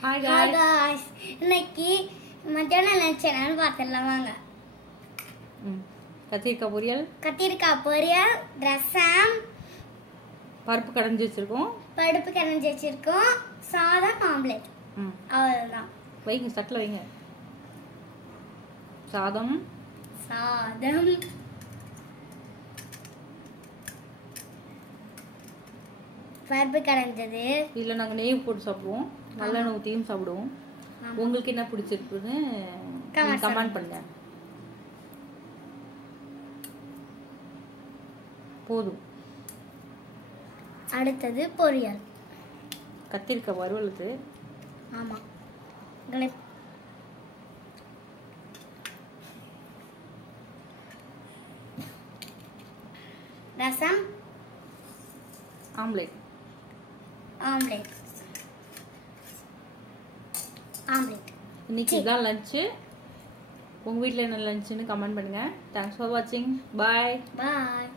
Hi hi guys. Guys, இன்னைக்கு மத்தியானம் lunch என்னன்னு பார்த்துடலாம் வாங்க. கத்திரிக்காய் பொரியல், கத்திரிக்காய் பொரியல், ரசம், பருப்பு கடைஞ்சி வச்சிருக்கோம், பருப்பு கரைஞ்சி வச்சிருக்கோம், சாதம், ஆம்லெட். அவ்வளோதான். வைங்க சட்டில் வைங்க. சாதம், சாதம், பருப்பு கரைஞ்சது. இதில் நாங்கள் நெய் போட்டு சாப்பிடுவோம், நல்லெண்ணெய் ஊற்றியும் சாப்பிடுவோம். உங்களுக்கு என்ன பிடிச்சிருக்குன்னு கமெண்ட் பண்ணுங்க. போதும். அடுத்தது பொரியல். கத்திரிக்காய் வறுவலுக்கு. ஆமாம், ரசம், ஆம்லேட். Omelette, omelette. இன்னைக்கு இதுதான் லஞ்சு. உங்கள் வீட்டில் என்ன லஞ்சுன்னு கமெண்ட் பண்ணுங்கள். தேங்க்ஸ் ஃபார் வாட்சிங். பாய். பாய்.